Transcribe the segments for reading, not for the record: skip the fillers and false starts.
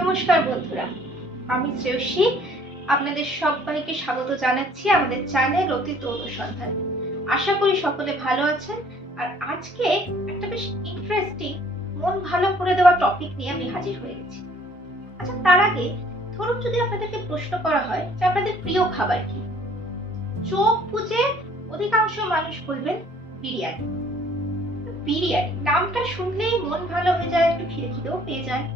নমস্কার বন্ধুরা, আমি শ্রেয়সী আপনাদের সবাইকে স্বাগত জানাচ্ছি আমাদের চ্যানেল অতীত অনুসন্ধান। আশা করি সকলে ভালো আছেন। আর আজকে একটা বেশ ইন্টারেস্টিং মন ভালো করে দেওয়া টপিক নিয়ে আমি হাজির হয়ে গেছি। আচ্ছা, তার আগে ধরুন যদি আপনাদেরকে প্রশ্ন করা হয় যে আপনাদের প্রিয় খাবার কি, চোখ বুজে অধিকাংশ মানুষ বলবেন বিরিয়ানি। বিরিয়ানি নামটা শুনলেই মন ভালো হয়ে যায়, একটু খিদেও পেয়ে যায়।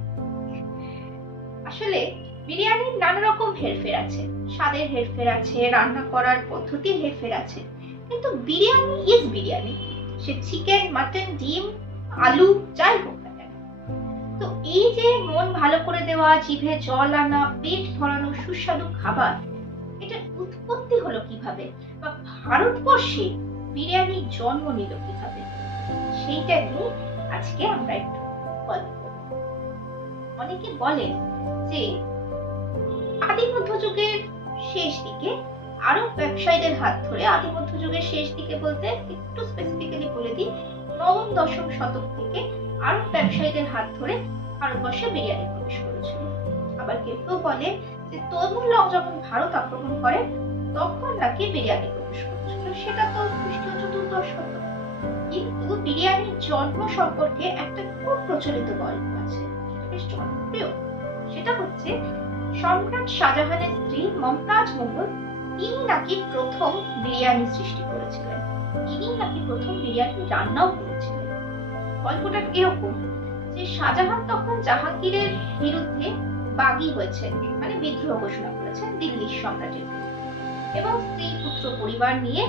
আসলে বিরিয়ানির নানা রকম হেরফের আছে, স্বাদের হেরফের আছে, রান্না করার পদ্ধতির হেরফের আছে, কিন্তু biryani is biryani. Say chicken, mutton, ডিম, আলু যাই হোক না কেন। তো এই যে মন ভালো করে দেওয়া, জিভে জল আনা, পেট ভরানো সুস্বাদু খাবার, এটা উৎপত্তি হলো কিভাবে, বা ভারতবর্ষে বিরিয়ানির জন্ম নিল কিভাবে, সেইটা নিয়ে আজকে আমরা একটু গল্প করব। অনেকে বলেন যে আদি মধ্যযুগের শেষ দিকে আরব ব্যবসায়ীদের হাত ধরে, আদি মধ্যযুগের শেষ দিকে বলতে একটু স্পেসিফিক্যালি বলে দিই, নবম দশম শতক থেকে আরব ব্যবসায়ীদের হাত ধরে ভারতবর্ষে বিরিয়ানি প্রবেশ করেছিল। আবার কেউ কেউ বলে যে তৈমুর লং যখন ভারত আক্রমণ করে তখন নাকি বিরিয়ানি প্রবেশ করেছিল। সেটা তো খ্রিস্টীয় চতুর্দশ শতক। কিন্তু বিরিয়ানির জন্ম সম্পর্কে একটা খুব প্রচলিত গল্প আছে, বেশ জনপ্রিয়। সেটা হচ্ছে সম্রাট শাহজাহানের স্ত্রী মমতাজ মহল, তিনি নাকি প্রথম বিরিয়ানি সৃষ্টি করেছিলেন, তিনি নাকি প্রথম বিরিয়ানি রান্নাও করেছিলেন। গল্পটা এরকম যে শাহজাহান তখন জাহাঙ্গীরের বিরুদ্ধে বাগী হয়েছেন, মানে বিদ্রোহ ঘোষণা করেছেন দিল্লির সম্রাটের, এবং স্ত্রী পুত্র পরিবার নিয়ে,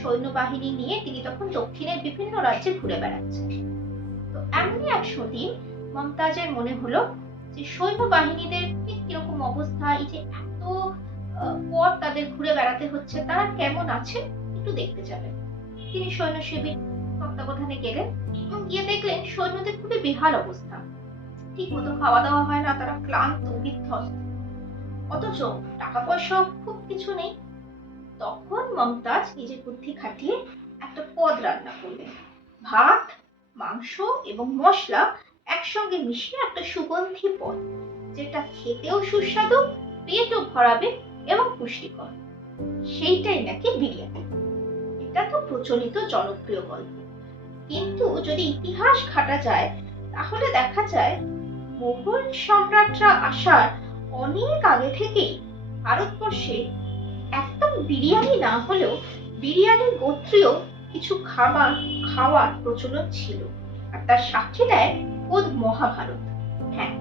সৈন্যবাহিনী নিয়ে তিনি তখন দক্ষিণের বিভিন্ন রাজ্যে ঘুরে বেড়াচ্ছেন। তো এমনই এক দিন মমতাজের মনে হলো যে সৈন্যবাহিনীদের ঠিক কিরকম অবস্থা, এই যে এত পথ তাদের ঘুরে বেড়াতে হচ্ছে, তারা কেমন আছে একটু দেখতে যাবেন। তিনি সৈন্য শিবির তত্ত্বাবধানে গেলেন এবং গিয়ে দেখলেন সৈন্যদের খুবই বেহাল অবস্থা, ঠিক মতো খাওয়া দাওয়া হয় না, তারা ক্লান্ত বিধ্বস্ত, অথচ টাকা পয়সা খুব কিছু নেই। তখন মমতাজ নিজের বুদ্ধি খাটিয়ে একটা পদ রান্না করলেন। ভাত, মাংস এবং মশলা একসঙ্গে মিশিয়ে একটা সুগন্ধি পদ, যেটা খেতেও সুস্বাদু, পেটও ভরাবে এবং পুষ্টিকর, সেইটাই নাকি বিরিয়ানি। এটা তো প্রচলিত জনপ্রিয় গল্প, কিন্তু যদি ইতিহাস ঘাটা যায় তাহলে দেখা যায় মোগল সম্রাটরা আসার অনেক আগে থেকেই ভারতবর্ষে একদম বিরিয়ানি না হলেও বিরিয়ানির গোত্রীয় কিছু খাবার খাওয়ার প্রচলন ছিল। আর তার সাক্ষী দেয় খোদ মহাভারত। হ্যাঁ,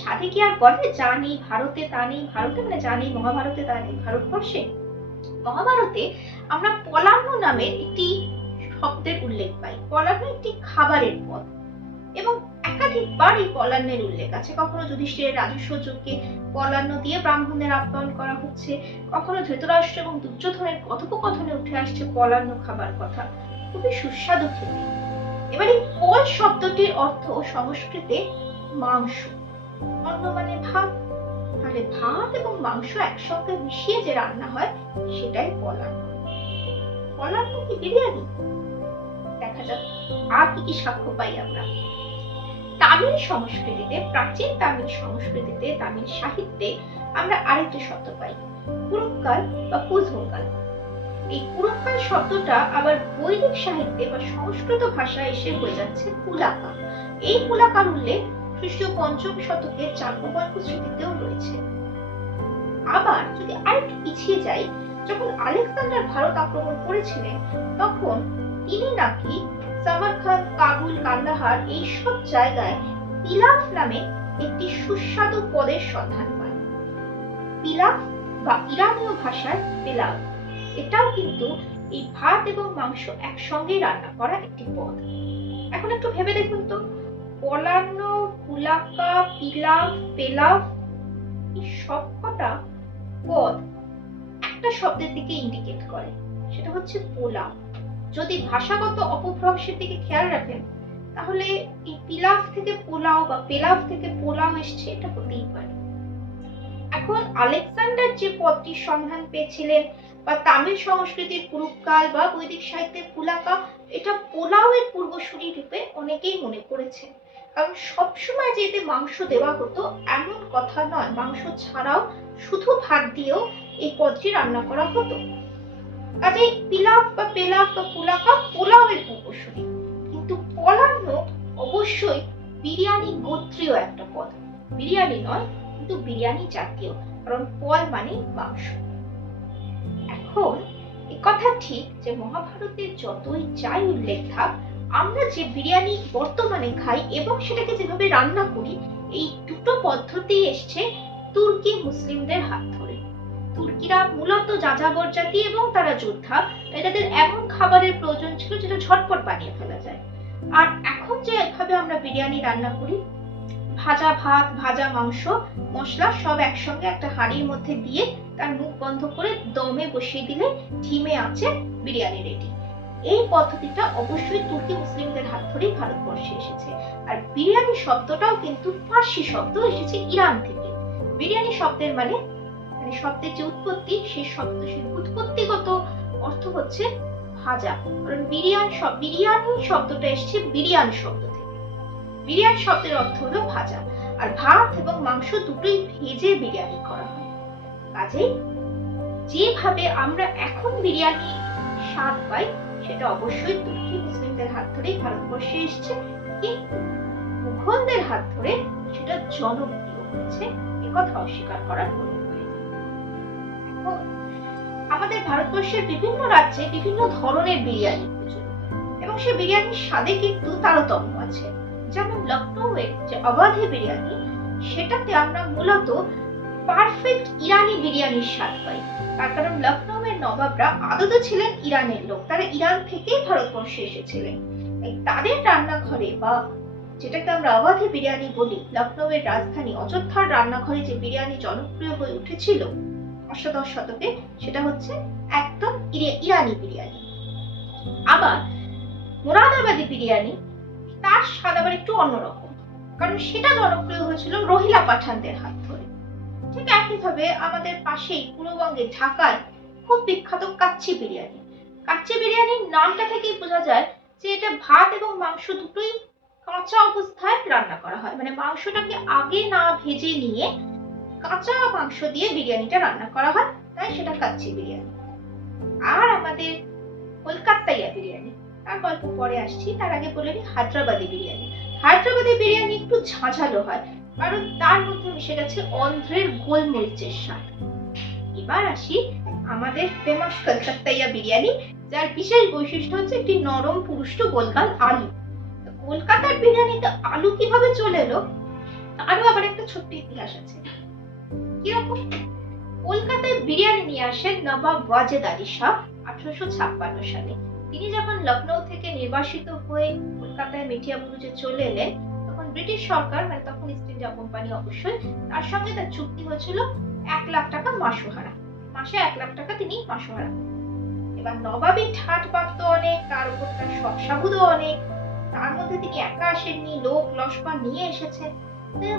সাধে কি আর বলে যা নেই ভারতে তা নেই, ভারতে মানে যা নেই মহাভারতে তা নেই ভারতবর্ষে। মহাভারতে আমরা পলান্ন নামের একটি শব্দের উল্লেখ পাই। পলান্ন একটি খাবারের পদ, এবং একাধিকবার এই পলান্নের উল্লেখ আছে। কখনো যুধিষ্ঠিরের রাজস্ব যজ্ঞে পলান্ন দিয়ে ব্রাহ্মণদের আপ্যায়ন করা হচ্ছে, কখনো ধৃতরাষ্ট্র এবং দুর্যোধনের কথোপকথনে উঠে আসছে পলান্ন খাবার কথা, খুবই সুস্বাদু খেতে। এবার এই পদ শব্দটির অর্থ সংস্কৃতে মাংস, অন্ন মানে ভাত, তাহলে ভাত এবং মাংস একসঙ্গে মিশিয়ে যে রান্না হয় সেটাই পলান্ন। পলান্ন কি বিরিয়ানি? দেখা যাক আর কি কি সাক্ষ্য পাই আমরা। তামিল সংস্কৃতিতে, প্রাচীন তামিল সংস্কৃতিতে, তামিল সাহিত্যে আমরা আরেকটি শব্দ পাই, কুরুক্কাল বা কুজুঙ্গাল। এই কুরুক্কাল শব্দটা আবার বৈদিক সাহিত্যে বা সংস্কৃত ভাষায় এসে হয়ে যাচ্ছে পুলাকা। এই পুলাকার উল্লেখ খ্রিস্টীয় পঞ্চম শতকের চার্কোপল্প স্মৃতিতেও রয়েছে। আবার যদি আরেকটু পিছিয়ে যাই, যখন আলেকজান্ডার ভারত আক্রমণ করেছিলেন তখন তিনি নাকি সামারখান, কাবুল, কান্দাহার এইসব জায়গায় পিলাফ নামে একটি সুস্বাদু পদের সন্ধান পান। পিলাফ বা ইরানীয় ভাষায় পেলাভ, এটাও কিন্তু এই ভাত এবং মাংস একসঙ্গে রান্না করা একটি পদ। এখন একটু ভেবে দেখুন তো, পলান্ন, পুলাকা, পিলাফ, পেলাভ, এই সবকটা পদ একটা শব্দের দিকে ইন্ডিকেট করে, সেটা হচ্ছে পোলাও। যদি ভাষাগত অপভ্রংশের দিকে খেয়াল রাখেন তাহলে এই পিলাফ থেকে পোলাও বা পেলাভ থেকে পোলাও এসছে, এটা হতেই পারে। এখন আলেকজান্ডার যে পদটির সন্ধান পেয়েছিলেন, বা তামিল সংস্কৃতির কুরুক্কাল বা বৈদিক সাহিত্যের পুলাকা, এটা পোলাও এর পূর্বসূরি রূপে অনেকেই মনে করেছেন। কারণ সবসময় যে এতে মাংস দেওয়া হতো এমন কথা নয়, মাংস ছাড়াও শুধু ভাত দিয়েও এই পদটি রান্না করা হতো। কাজেই পিলাফ বা পেলাফ বা পুলাকা পোলাওয়ের পূর্বসূরি, কিন্তু পলান্ন অবশ্যই বিরিয়ানি গোত্রীয় একটা পদ, বিরিয়ানি নয় কিন্তু বিরিয়ানি জাতীয়, কারণ পল মানে মাংস। এখন কথা ঠিক যে মহাভারতে যতই যাই উল্লেখ থাক, আমরা যে বিরিয়ানি বর্তমানে খাই এবং সেটাকে যেভাবে রান্না করি, এই দুটো পদ্ধতি এসছে তুর্কি মুসলিমদের হাত ধরে। তুর্কিরা মূলত যাযাবর জাতি এবং তারা যোদ্ধা, তাই তাদের এমন খাবারের প্রয়োজন ছিল যেটা ঝটপট বানিয়ে ফেলা যায়। আর এখন যে এভাবে আমরা বিরিয়ানি রান্না করি, ভাজা ভাত, ভাজা মাংস, মশলা সব একসঙ্গে একটা হাঁড়ির মধ্যে দিয়ে তার মুখ বন্ধ করে দমে বসিয়ে দিলে ধিমে আঁচে বিরিয়ানি রেডি। এই পদ্ধতিটা অবশ্যই তুর্কি মুসলিমদের হাত ধরেই ভারতবর্ষে এসেছে। আর বিরিয়ানি শব্দটাও কিন্তু ফার্সি শব্দ, এসেছে ইরান থেকে। বিরিয়ানি শব্দের মানে শব্দের যে উৎপত্তি, সেই উৎপত্তিগত অর্থ হচ্ছে ভাজা, কারণ বিরিয়ানি শব্দটা এসেছে বিরিয়ান শব্দ থেকে। বিরিয়ানি শব্দের অর্থ হলো ভাজা, আর ভাত এবং মাংস দুটোই ভেজে বিরিয়ানি করা হয়। কাজেই যেভাবে আমরা এখন বিরিয়ানি স্বাদ পাই, সেটা অবশ্যই তুর্কি মুসলিমদের হাত ধরেই ভারতবর্ষে এসেছে, কিন্তু মুঘলদের হাত ধরে সেটা জনপ্রিয় হয়েছে, একথা অস্বীকার করার কোনো উপায় নেই। আমাদের ভারতবর্ষের বিভিন্ন রাজ্যে বিভিন্ন ধরনের বিরিয়ানি প্রচলিত, এবং সেই বিরিয়ানির স্বাদে কিন্তু তারতম্য আছে। যেমন লখনৌয়ের যে আওয়াধি বিরিয়ানি, সেটাতে আমরা মূলত পারফেক্ট ইরানি বিরিয়ানির স্বাদ পাই। তার কারণ লখনৌয়ের নবাবরা আদতে ছিলেন ইরানের লোক, তারা ইরান থেকেই ভারতবর্ষে এসেছিলেন। তাদের রান্নাঘরে, বা যেটাকে আমরা আওয়াধি বিরিয়ানি বলি, লখনৌয়ের রাজধানী অযোধ্যার রান্নাঘরে যে বিরিয়ানি জনপ্রিয় হয়ে উঠেছিল অষ্টাদশ শতকে, সেটা হচ্ছে একদম ইরানি বিরিয়ানি। আবার মোরাদাবাদি বিরিয়ানি, তার স্বাদ আবার একটু অন্যরকম, কারণ সেটা জনপ্রিয় হয়েছিল রোহিলা পাঠানদের হাত ধরে। ঠিক একইভাবে আমাদের পাশেই পূর্ববঙ্গে ঢাকায় খুব বিখ্যাত কাচ্চি বিরিয়ানি। কাচ্চি বিরিয়ানির নামটা থেকেই বোঝা যায় যে এটা ভাত এবং মাংস দুটোই কাঁচা অবস্থায় রান্না করা হয়, মানে মাংসটাকে আগে না ভেজে নিয়ে কাঁচা মাংস দিয়ে বিরিয়ানিটা রান্না করা হয়, তাই সেটা কাচ্চি বিরিয়ানি। আর আমাদের কলকাতাইয়া বিরিয়ানি, তার গল্প পরে আসছি, তার আগে বলে নিই হায়দ্রাবাদি বিরিয়ানি। হায়দ্রাবাদি বিরিয়ানি একটু ঝাঁঝালো হয়, কারণ তার মধ্যে মিশে গেছে অন্ধ্রের গোলমরিচের স্বাদ। এবার আসি আমাদের ফেমাস কলকাতাইয়া বিরিয়ানি, যার বিশেষ বৈশিষ্ট্য হচ্ছে একটি নরম পুরুষ্ট গোলগাল আলু। কলকাতার বিরিয়ানিতে আলু কিভাবে চলে এলো, তারও আবার একটা ছোট্ট ইতিহাস আছে। কিরকম? কলকাতায় বিরিয়ানি নিয়ে আসেন নবাব ওয়াজেদ আলী শাহ 1856 সালে। তিনি যখন লখনৌ থেকে নির্বাসিত হয়ে কলকাতায় মিঠিয়াবুরুজে চলে এলেন, তখন ব্রিটিশ সরকার, মানে তখন ইস্ট ইন্ডিয়া কোম্পানি অবশ্যই, তার সঙ্গে তার চুক্তি হয়েছিল 1 লাখ টাকা মাসোহারা, মাসে 1 লাখ টাকা তিনি মাসোহারা। এবার নবাবী ঠাট বাপ্ত অনেক, তার উপর তার সবসাবুদও অনেক, তার মধ্যে তিনি একা আসেননি, লোক লস্কর নিয়ে এসেছেন।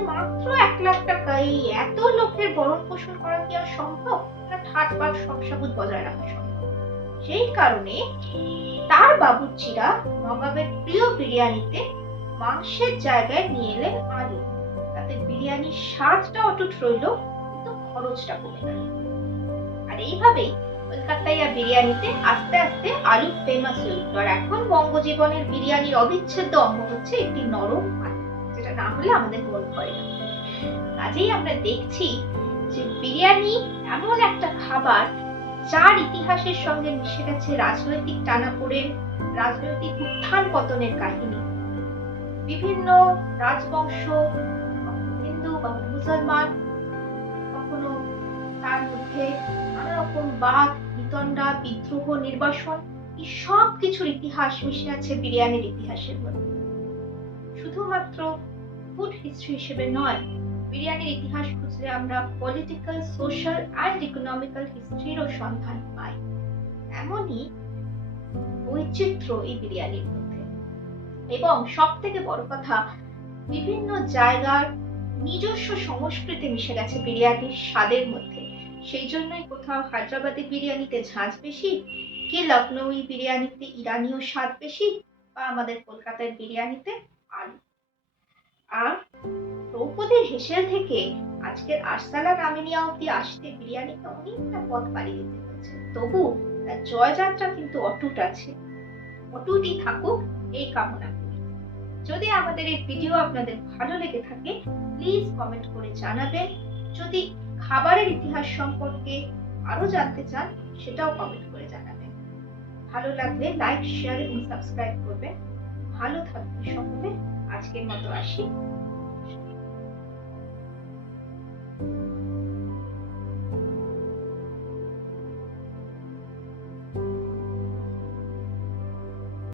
মাত্র 1 লাখ টাকা এই এত লোকের ভরণ পোষণ করা কি আর সম্ভব? না, ঠাট বাট সবসাবুদ বজায় রাখা সম্ভব। সেই কারণে তার বাবুর্চিরা নবাবের প্রিয় বিরিয়ানিতে মাংসের জায়গায় নিয়ে এলেন আলু, তাতে বিরিয়ানির স্বাদটা অটুট রইল, কিন্তু খরচটা কমে গেল। আর এইভাবেই কলকাতাইয়া বিরিয়ানিতে আস্তে আস্তে আলু ফেমাস হয়ে উঠল। আর এখন বঙ্গজীবনের বিরিয়ানির অবিচ্ছেদ্য অঙ্গ হচ্ছে একটি নরম আলু, যেটা না হলে আমাদের মন ভরে না। কাজেই আমরা দেখছি যে বিরিয়ানি এমন একটা খাবার যার ইতিহাসের সঙ্গে মিশে গেছে রাজনৈতিক টানাপোড়েন, রাজনৈতিক উত্থান পতনের কাহিনী। বিভিন্ন রাজবংশ, হিন্দু বা মুসলমান, কখনো তার মধ্যে নানা রকম বাদ বিতণ্ডা, বিদ্রোহ, নির্বাসন, এই সব কিছুর ইতিহাস মিশে আছে বিরিয়ানির ইতিহাসের মধ্যে। শুধুমাত্র ফুড হিস্ট্রি হিসেবে নয়, বিরিয়ানির ইতিহাস খুঁজলে আমরা পলিটিক্যাল, সোশ্যাল অ্যান্ড ইকোনমিক্যাল হিস্ট্রিরও সন্ধান পাই। এমনই বৈচিত্র্য এই বিরিয়ানির মধ্যে, এবং সব থেকে বড় কথা, বিভিন্ন জায়গার নিজস্ব সংস্কৃতি মিশে গেছে বিরিয়ানির স্বাদের মধ্যে। সেই জন্যই কোথাও হায়দ্রাবাদি বিরিয়ানিতে ঝাঁঝ বেশি, কি লখনৌই বিরিয়ানিতে ইরানীয় স্বাদ বেশি, বা আমাদের কলকাতার বিরিয়ানিতে আলু। আর দ্রৌপদীর হেসেল থেকে আজকের আরসালান আমিনিয়া অব্দি আসতে বিরিয়ানিকে অনেকটা পথ পাড়ি দিতে হয়েছে, তবু তার জয়যাত্রা কিন্তু অটুট আছে। অটুটই থাকুক এই কামনা করি। যদি আমাদের এই ভিডিও আপনাদের ভালো লেগে থাকে প্লিজ কমেন্ট করে জানাবেন। যদি খাবারের ইতিহাস সম্পর্কে আরো জানতে চান সেটাও কমেন্ট করে জানাবেন। ভালো লাগলে লাইক, শেয়ার এবং সাবস্ক্রাইব করবেন। ভালো থাকবেন সকলে। আজকের মতো আসি।